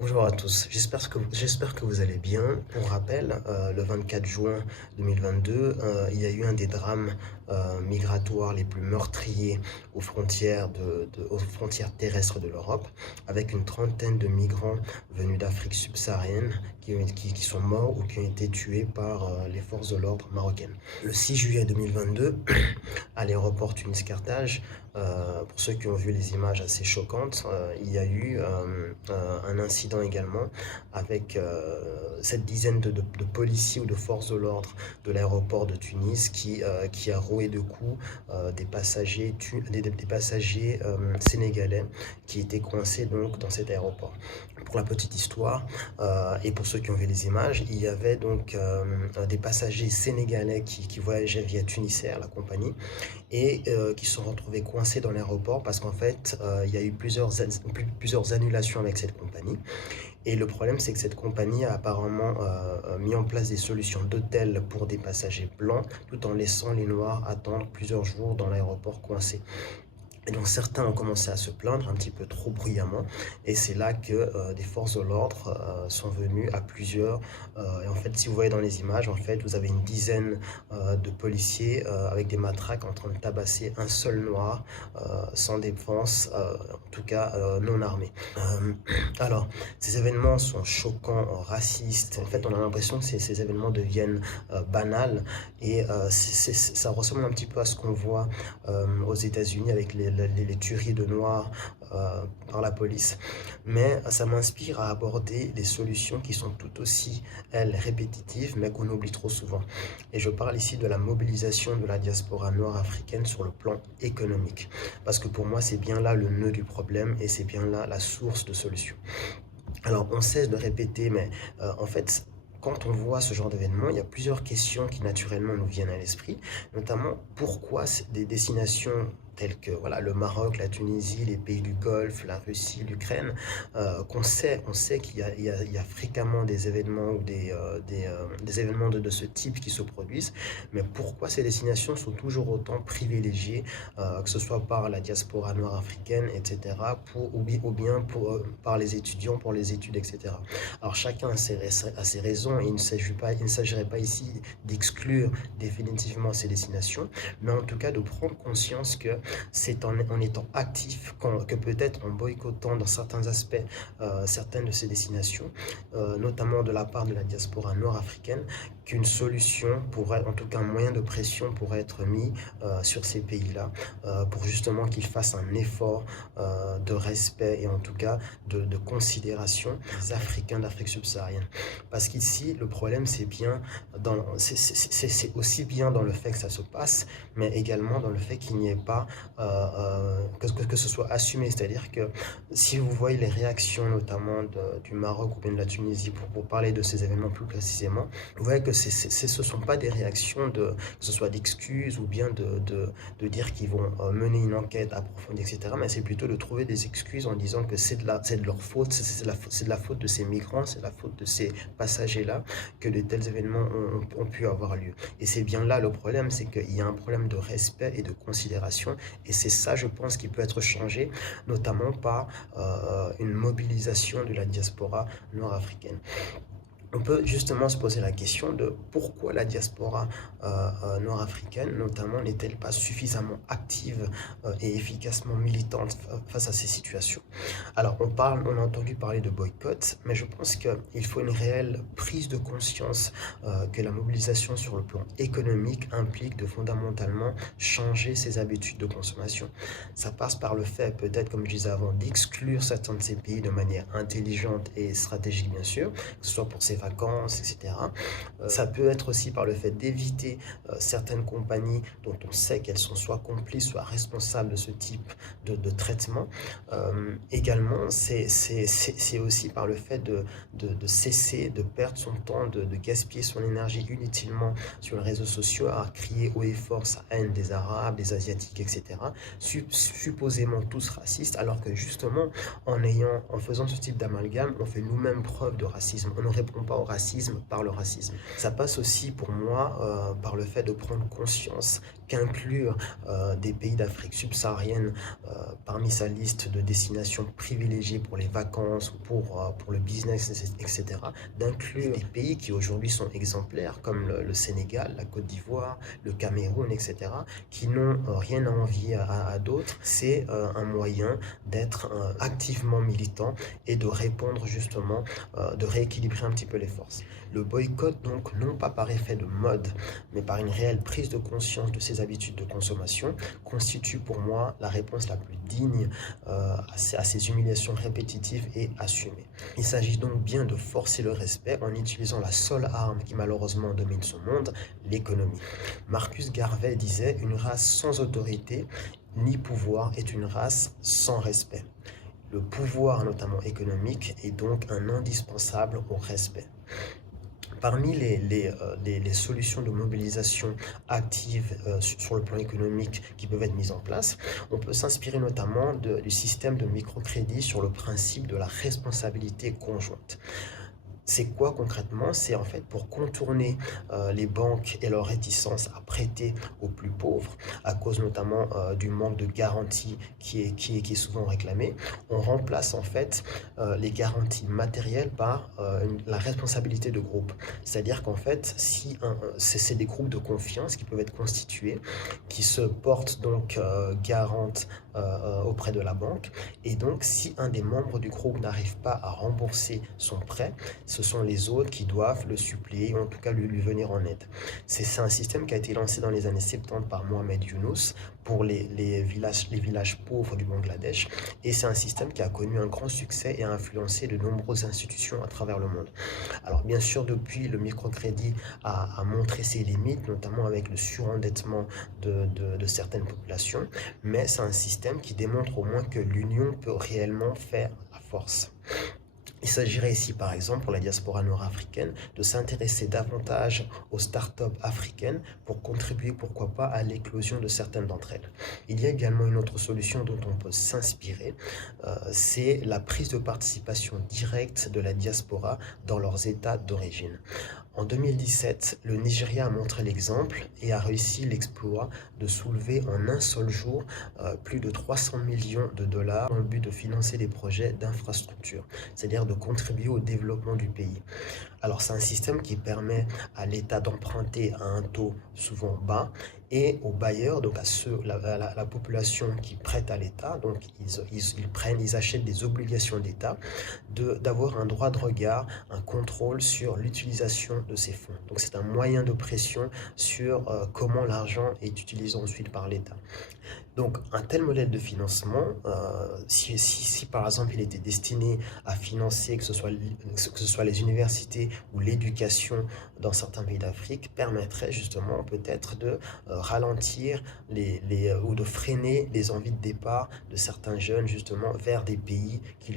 Bonjour à tous, j'espère que vous allez bien. Pour rappel, le 24 juin 2022, il y a eu un des drames migratoires les plus meurtriers aux frontières terrestres de l'Europe, avec une trentaine de migrants venus d'Afrique subsaharienne qui sont morts ou qui ont été tués par les forces de l'ordre marocaines. Le 6 juillet 2022, à l'aéroport Tunis-Carthage, pour ceux qui ont vu les images assez choquantes, il y a eu un incident également avec cette dizaine de policiers ou de forces de l'ordre de l'aéroport de Tunis qui a roué de coups des passagers sénégalais qui étaient coincés donc dans cet aéroport. Pour la petite histoire, et pour ceux qui ont vu les images, il y avait donc des passagers sénégalais qui voyageaient via Tunisair, la compagnie, et qui se sont retrouvés coincés dans l'aéroport parce qu'en fait, il y a eu plusieurs annulations avec cette compagnie. Et le problème, c'est que cette compagnie a apparemment mis en place des solutions d'hôtel pour des passagers blancs, tout en laissant les noirs attendre plusieurs jours dans l'aéroport coincés. Et donc certains ont commencé à se plaindre un petit peu trop bruyamment, et c'est là que des forces de l'ordre sont venues à plusieurs. Et en fait, si vous voyez dans les images, en fait, vous avez une dizaine de policiers avec des matraques en train de tabasser un seul noir sans défense, en tout cas non armé. Alors, ces événements sont choquants, racistes. En fait, on a l'impression que ces événements deviennent banals, et ça ressemble un petit peu à ce qu'on voit aux États-Unis avec les tueries de Noirs par la police. Mais ça m'inspire à aborder des solutions qui sont tout aussi, elles, répétitives, mais qu'on oublie trop souvent. Et je parle ici de la mobilisation de la diaspora noire africaine sur le plan économique. Parce que pour moi, c'est bien là le nœud du problème, et c'est bien là la source de solution. Alors, on cesse de répéter, mais en fait, quand on voit ce genre d'événement, il y a plusieurs questions qui naturellement nous viennent à l'esprit, notamment pourquoi des destinations telles que voilà, le Maroc, la Tunisie, les pays du Golfe, la Russie, l'Ukraine, on sait qu'il y a fréquemment des événements ou des événements de ce type qui se produisent, mais pourquoi ces destinations sont toujours autant privilégiées, que ce soit par la diaspora noire africaine, etc., ou bien par les étudiants pour les études, etc. Alors chacun a ses raisons, et il ne s'agirait pas ici d'exclure définitivement ces destinations, mais en tout cas de prendre conscience que c'est en étant actif que peut-être en boycottant dans certains aspects certaines de ces destinations, notamment de la part de la diaspora nord-africaine, qu'une solution pourrait, en tout cas un moyen de pression pourrait être mis sur ces pays-là, pour justement qu'ils fassent un effort de respect et en tout cas de considération des Africains d'Afrique subsaharienne. Parce qu'ici, le problème, c'est aussi bien dans le fait que ça se passe, mais également dans le fait qu'il n'y ait pas, que ce soit assumé. C'est-à-dire que si vous voyez les réactions, notamment du Maroc ou bien de la Tunisie, pour parler de ces événements plus précisément, vous voyez que ce ne sont pas des réactions que ce soit d'excuses ou bien de dire qu'ils vont mener une enquête approfondie, etc. Mais c'est plutôt de trouver des excuses en disant que c'est de leur faute, c'est de la faute de ces migrants, c'est de la faute de ces passagers-là que de tels événements ont pu avoir lieu. Et c'est bien là le problème, c'est qu'il y a un problème de respect et de considération, et c'est ça, je pense, qui peut être changé, notamment par une mobilisation de la diaspora nord-africaine. On peut justement se poser la question de pourquoi la diaspora nord-africaine, notamment, n'est-elle pas suffisamment active et efficacement militante face à ces situations. Alors, on a entendu parler de boycott, mais je pense qu'il faut une réelle prise de conscience que la mobilisation sur le plan économique implique de fondamentalement changer ses habitudes de consommation. Ça passe par le fait, peut-être, comme je disais avant, d'exclure certains de ces pays de manière intelligente et stratégique, bien sûr, que ce soit pour ses vacances, etc. Ça peut être aussi par le fait d'éviter certaines compagnies dont on sait qu'elles sont soit complices, soit responsables de ce type de traitement. Également, c'est aussi par le fait de cesser de perdre son temps, de gaspiller son énergie inutilement sur les réseaux sociaux à crier haut et fort sa haine des Arabes, des Asiatiques, etc. Supposément tous racistes, alors que justement, en faisant ce type d'amalgame, on fait nous-mêmes preuve de racisme. On ne répond pas au racisme par le racisme. Ça passe aussi pour moi par le fait de prendre conscience qu'inclure des pays d'Afrique subsaharienne parmi sa liste de destinations privilégiées pour les vacances ou pour le business, etc., d'inclure des pays qui aujourd'hui sont exemplaires comme le Sénégal, la Côte d'Ivoire, le Cameroun, etc., qui n'ont rien à envier à d'autres, c'est un moyen d'être activement militant et de répondre justement, de rééquilibrer un petit peu les forces. Le boycott, donc, non pas par effet de mode, mais par une réelle prise de conscience de ses habitudes de consommation, constitue pour moi la réponse la plus digne à ces humiliations répétitives et assumées. Il s'agit donc bien de forcer le respect en utilisant la seule arme qui malheureusement domine ce monde, l'économie. Marcus Garvey disait « Une race sans autorité ni pouvoir est une race sans respect ». Le pouvoir, notamment économique, est donc un indispensable au respect. Parmi les solutions de mobilisation active sur le plan économique qui peuvent être mises en place, on peut s'inspirer notamment du système de microcrédit sur le principe de la responsabilité conjointe. C'est quoi concrètement? C'est en fait pour contourner les banques et leur réticence à prêter aux plus pauvres, à cause notamment du manque de garantie qui est souvent réclamé. On remplace en fait les garanties matérielles par la responsabilité de groupe. C'est-à-dire qu'en fait, si c'est des groupes de confiance qui peuvent être constitués, qui se portent donc garantes auprès de la banque, et donc si un des membres du groupe n'arrive pas à rembourser son prêt, ce sont les autres qui doivent le suppléer, ou en tout cas lui venir en aide. C'est un système qui a été lancé dans les années 70 par Mohamed Younous pour les villages pauvres du Bangladesh, et c'est un système qui a connu un grand succès et a influencé de nombreuses institutions à travers le monde. Alors bien sûr, depuis, le microcrédit a montré ses limites, notamment avec le surendettement de certaines populations, mais c'est un système qui démontre au moins que l'union peut réellement faire la force. Il s'agirait ici, par exemple, pour la diaspora nord-africaine, de s'intéresser davantage aux startups africaines pour contribuer, pourquoi pas, à l'éclosion de certaines d'entre elles. Il y a également une autre solution dont on peut s'inspirer, c'est la prise de participation directe de la diaspora dans leurs États d'origine. En 2017, le Nigeria a montré l'exemple et a réussi l'exploit de soulever en un seul jour plus de 300 millions de dollars dans le but de financer des projets d'infrastructure, c'est-à-dire de contribuer au développement du pays. Alors c'est un système qui permet à l'État d'emprunter à un taux souvent bas et aux bailleurs, donc à la population qui prête à l'État, donc ils achètent des obligations d'État, d'avoir un droit de regard, un contrôle sur l'utilisation de ces fonds. Donc c'est un moyen de pression sur comment l'argent est utilisé ensuite par l'État. Donc un tel modèle de financement, si par exemple il était destiné à financer que ce soit les universités ou l'éducation dans certains pays d'Afrique, permettrait justement peut-être de ralentir ou de freiner les envies de départ de certains jeunes justement vers des pays qui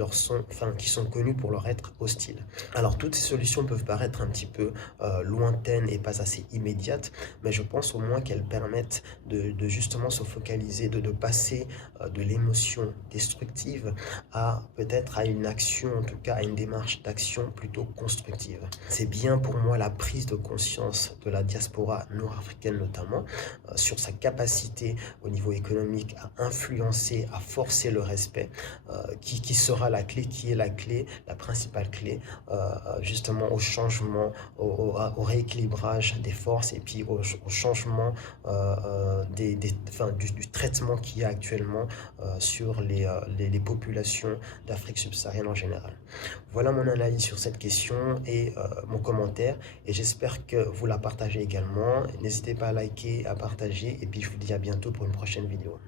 sont connus pour leur être hostiles. Alors toutes ces solutions peuvent paraître un petit peu lointaines et pas assez immédiates, mais je pense au moins qu'elles permettent de justement se focaliser, de passer de l'émotion destructive à peut-être à une action, en tout cas à une démarche d'action plutôt constructive. C'est bien pour moi la prise de conscience de la diaspora nord-africaine notamment sur sa capacité au niveau économique à influencer, à forcer le respect, qui sera la clé, qui est la clé, la principale clé justement au changement, au rééquilibrage des forces et puis au changement du traitement qu'il y a actuellement sur les populations d'Afrique subsaharienne en général. Voilà mon analyse sur cette question et mon commentaire, et j'espère que vous la partagez également. N'hésitez pas à liker, à partager, et puis je vous dis à bientôt pour une prochaine vidéo.